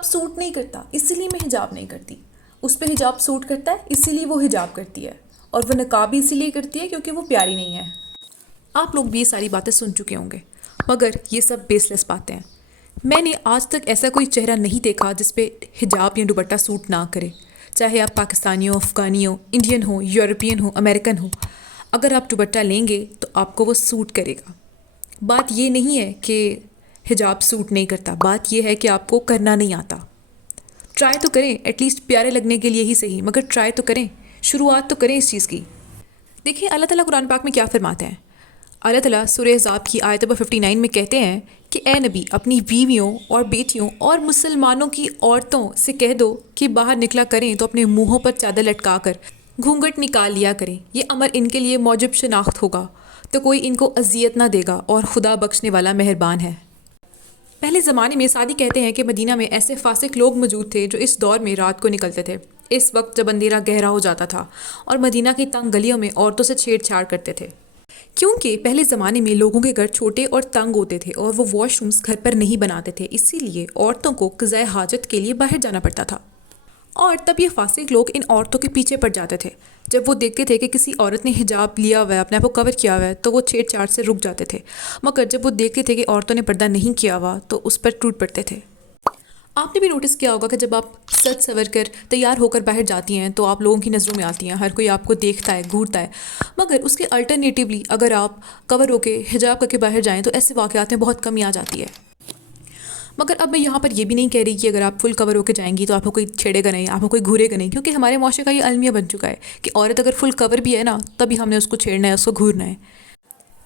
حجاب سوٹ نہیں کرتا اسی لیے میں حجاب نہیں کرتی، اس پہ حجاب سوٹ کرتا ہے اسی لیے وہ حجاب کرتی ہے، اور وہ نقاب بھی اسی لیے کرتی ہے کیونکہ وہ پیاری نہیں ہے۔ آپ لوگ بھی یہ ساری باتیں سن چکے ہوں گے، مگر یہ سب بیس لیس باتیں ہیں۔ میں نے آج تک ایسا کوئی چہرہ نہیں دیکھا جس پہ حجاب یا دوپٹہ سوٹ نہ کرے، چاہے آپ پاکستانی ہو، افغانی ہو، انڈین ہو، یورپین ہو، امریکن ہو۔ اگر آپ دوپٹہ لیں گے تو آپ کو وہ سوٹ کرے گا۔ بات یہ نہیں ہے کہ حجاب سوٹ نہیں کرتا، بات یہ ہے کہ آپ کو کرنا نہیں آتا۔ ٹرائی تو کریں، ایٹ لیسٹ پیارے لگنے کے لیے ہی صحیح، مگر ٹرائی تو کریں، شروعات تو کریں اس چیز کی۔ دیکھیں اللہ تعالیٰ قرآن پاک میں کیا فرماتے ہیں۔ اللہ تعالیٰ سورہ احزاب کی آیت نمبر 59 میں کہتے ہیں کہ اے نبی اپنی بیویوں اور بیٹیوں اور مسلمانوں کی عورتوں سے کہہ دو کہ باہر نکلا کریں تو اپنے منہوں پر چادر لٹکا کر گھونگھٹ نکال لیا کریں، یہ امر ان کے لیے موجب شناخت ہوگا تو کوئی ان کو اذیت نہ دے گا، اور خدا بخشنے والا مہربان ہے۔ پہلے زمانے میں سعدی کہتے ہیں کہ مدینہ میں ایسے فاسق لوگ موجود تھے جو اس دور میں رات کو نکلتے تھے، اس وقت جب اندھیرا گہرا ہو جاتا تھا، اور مدینہ کی تنگ گلیوں میں عورتوں سے چھیڑ چھاڑ کرتے تھے، کیونکہ پہلے زمانے میں لوگوں کے گھر چھوٹے اور تنگ ہوتے تھے اور وہ واش رومز گھر پر نہیں بناتے تھے، اسی لیے عورتوں کو قضاء حاجت کے لیے باہر جانا پڑتا تھا، اور تب یہ فاسق لوگ ان عورتوں کے پیچھے پڑ جاتے تھے۔ جب وہ دیکھتے تھے کہ کسی عورت نے حجاب لیا ہوا ہے، اپنے آپ کو کور کیا ہوا ہے، تو وہ چھیڑ چھاڑ سے رک جاتے تھے، مگر جب وہ دیکھتے تھے کہ عورتوں نے پردہ نہیں کیا ہوا تو اس پر ٹوٹ پڑتے تھے۔ آپ نے بھی نوٹس کیا ہوگا کہ جب آپ سج سور کر تیار ہو کر باہر جاتی ہیں تو آپ لوگوں کی نظروں میں آتی ہیں، ہر کوئی آپ کو دیکھتا ہے، گھورتا ہے، مگر اس کے الٹرنیٹیولی اگر آپ کور ہو کے حجاب کر کے باہر جائیں تو ایسے واقعات میں بہت کمی آ جاتی ہے۔ مگر اب میں یہاں پر یہ بھی نہیں کہہ رہی کہ اگر آپ فل کور ہو کے جائیں گی تو آپ کو کوئی چھیڑے گا نہیں، آپ کو کوئی گھورے گا نہیں، کیونکہ ہمارے معاشرے کا یہ المیہ بن چکا ہے کہ عورت اگر فل کور بھی ہے نا تبھی ہم نے اس کو چھیڑنا ہے، اس کو گھورنا ہے۔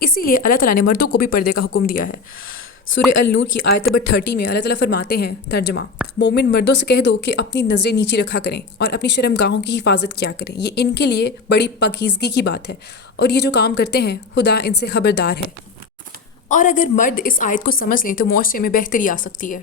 اسی لیے اللہ تعالیٰ نے مردوں کو بھی پردے کا حکم دیا ہے۔ سورہ النور کی آیت نمبر 30 میں اللہ تعالیٰ فرماتے ہیں، ترجمہ: مومن مردوں سے کہہ دو کہ اپنی نظریں نیچی رکھا کریں اور اپنی شرمگاہوں کی حفاظت کیا کریں، یہ ان کے لیے بڑی پاکیزگی کی بات ہے، اور یہ جو کام کرتے ہیں خدا ان سے خبردار ہے۔ اور اگر مرد اس آیت کو سمجھ لیں تو معاشرے میں بہتری آ سکتی ہے۔